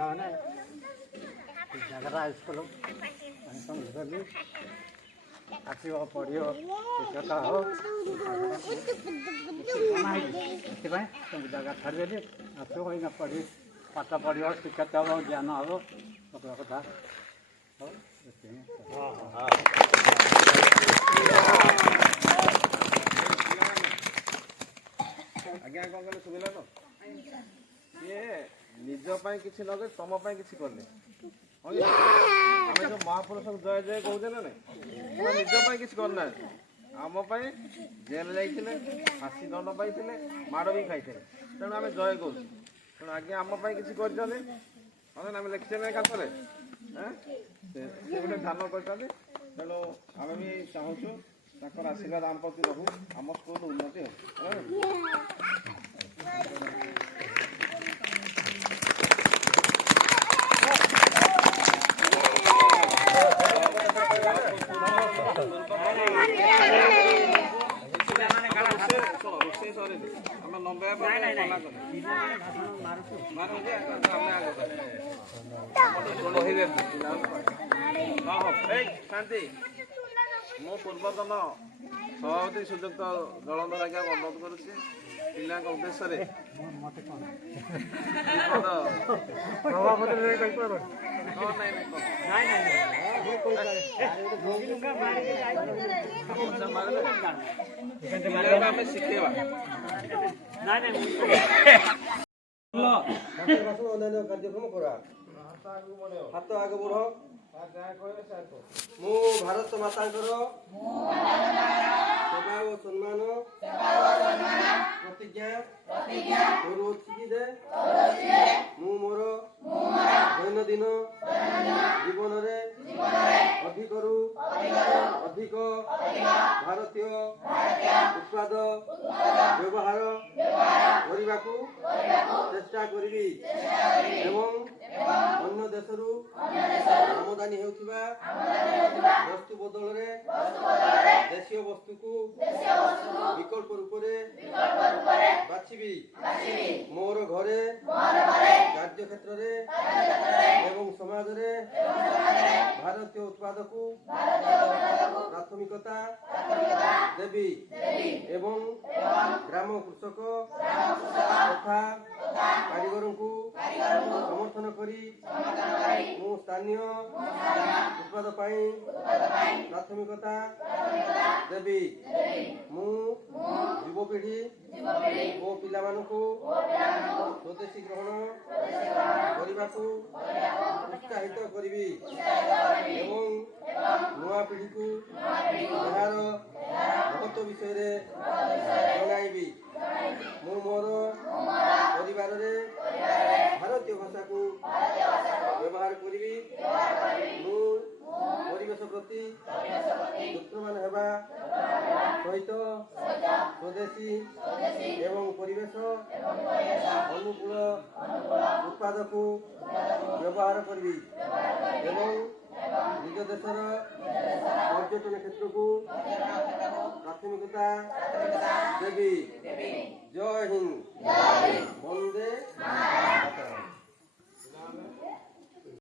ପିଲାମାନେ ଜାଗାଟା ସ୍କୁଲ ସମଝିଦେଲି ଆସିବ ପଢ଼ିବ ଶିକ୍ଷକ ହବ ସେଥିପାଇଁ ସବୁ ଜାଗା ଛାଡ଼ିଦେଲି ଆସିବ ଏଇନା ପଢ଼ି ପାଠ ପଢ଼ିବ ଶିକ୍ଷକ ହବ ଜ୍ଞାନ ହବ ସବୁ କଥା ହଉ ଆଜ୍ଞା କ'ଣ କହିଲେ ସୁବିଧା ତ ସିଏ ନିଜ ପାଇଁ କିଛି ନ କରି ତମ ପାଇଁ କିଛି କଲେ ଆମେ ଯେଉଁ ମହାପୁରୁଷଙ୍କୁ ଜୟ ଜୟ କହୁଛେ ନା ନାଇଁ ସେମାନେ ନିଜ ପାଇଁ କିଛି କରିନାହାନ୍ତି ଆମ ପାଇଁ ଜେଲ ଯାଇଥିଲେ ଫାଶୀ ଦଣ୍ଡ ପାଇଥିଲେ ମାଡ଼ ବି ଖାଇଥିଲେ ତେଣୁ ଆମେ ଜୟ କହୁଛୁ ତେଣୁ ଆଜ୍ଞା ଆମ ପାଇଁ କିଛି କରିଛନ୍ତି ଆମେ ଲେଖିଛେ ନା ଖାତାରେ ସେ ଗୋଟେ ଧ୍ୟାନ କରିଛନ୍ତି ତେଣୁ ଆମେ ବି ଚାହୁଁଛୁ ତାଙ୍କର ଆଶୀର୍ବାଦ ଆମ ପ୍ରତି ରହୁ ଆମ ସ୍କୁଲ ଉନ୍ନତି ହଉ ଶାନ୍ତି ମୁଁ ପୂର୍ବତନ ସଭାପତି ସୁଯୁକ୍ତ ଜଳନ୍ଧର ଆଜ୍ଞା ଅନୁରୋଧ କରୁଛି ପିଲାଙ୍କ ଉଦ୍ଦେଶ୍ୟରେ ଆମେ ଶିଖେଇବା ଅନ୍ୟାନ୍ୟ କାର୍ଯ୍ୟକ୍ରମ କରା ହାତ ଆଗ ବଢ଼ ମୁଁ ଭାରତ ମାତାଙ୍କର ସେବା ଓ ସମ୍ମାନ ପ୍ରତିଜ୍ଞା କରୁଅଛି ଯେ ମୁଁ ମୋର ଦୈନନ୍ଦିନ ଜୀବନରେ ଅଧିକରୁ ଅଧିକ ଭାରତୀୟ ଉତ୍ପାଦ ବ୍ୟବହାର କରିବାକୁ ଚେଷ୍ଟା କରିବି ଏବଂ ଅନ୍ୟ ଦେଶରୁ ଆମଦାନୀ ହେଉଥିବା ବସ୍ତୁ ବଦଳରେ ଦେଶୀୟ ବସ୍ତୁକୁ ବିକଳ୍ପ ରୂପରେ ବାଛିବି ମୋର ଘରେ କାର୍ଯ୍ୟକ୍ଷେତ୍ରରେ ଏବଂ ସମାଜରେ ଭାରତୀୟ ଉତ୍ପାଦକୁ ପ୍ରାଥମିକତା ଦେବି ଏବଂ ଗ୍ରାମ କୃଷକ ତଥା କାରିଗରଙ୍କୁ ସମର୍ଥନ କରି ମୁଁ ସ୍ଥାନୀୟ ଉତ୍ପାଦ ପାଇଁ ପ୍ରାଥମିକତା ଦେବି ମୁଁ ଯୁବପିଢ଼ି ଓ ପିଲାମାନଙ୍କୁ ସ୍ୱଦେଶୀ ଗ୍ରହଣ କରିବାକୁ ଉତ୍ସାହିତ କରିବି ଏବଂ ନୂଆ ପିଢ଼ିକୁ ଏହାର ମହତ୍ତ୍ୱ ବିଷୟରେ ଜଣାଇବି ମୁଁ ମୋର ପରିବାରରେ ଭାରତୀୟ ଭାଷାକୁ ବ୍ୟବହାର କରିବି ମୁଁ ପରିବେଶ ପ୍ରତି ଯତ୍ନବାନ ହେବା ସହିତ ସ୍ୱଦେଶୀ ଏବଂ ପରିବେଶ ଅନୁକୂଳ ଉତ୍ପାଦକୁ ବ୍ୟବହାର କରିବି ଏବଂ ନିଜ ଦେଶର ପର୍ଯ୍ୟଟନ କ୍ଷେତ୍ରକୁ ପ୍ରାଥମିକତା ଦେବି। ଜୟ ହିନ୍ଦ, ବନ୍ଦେ ମାତରମ୍।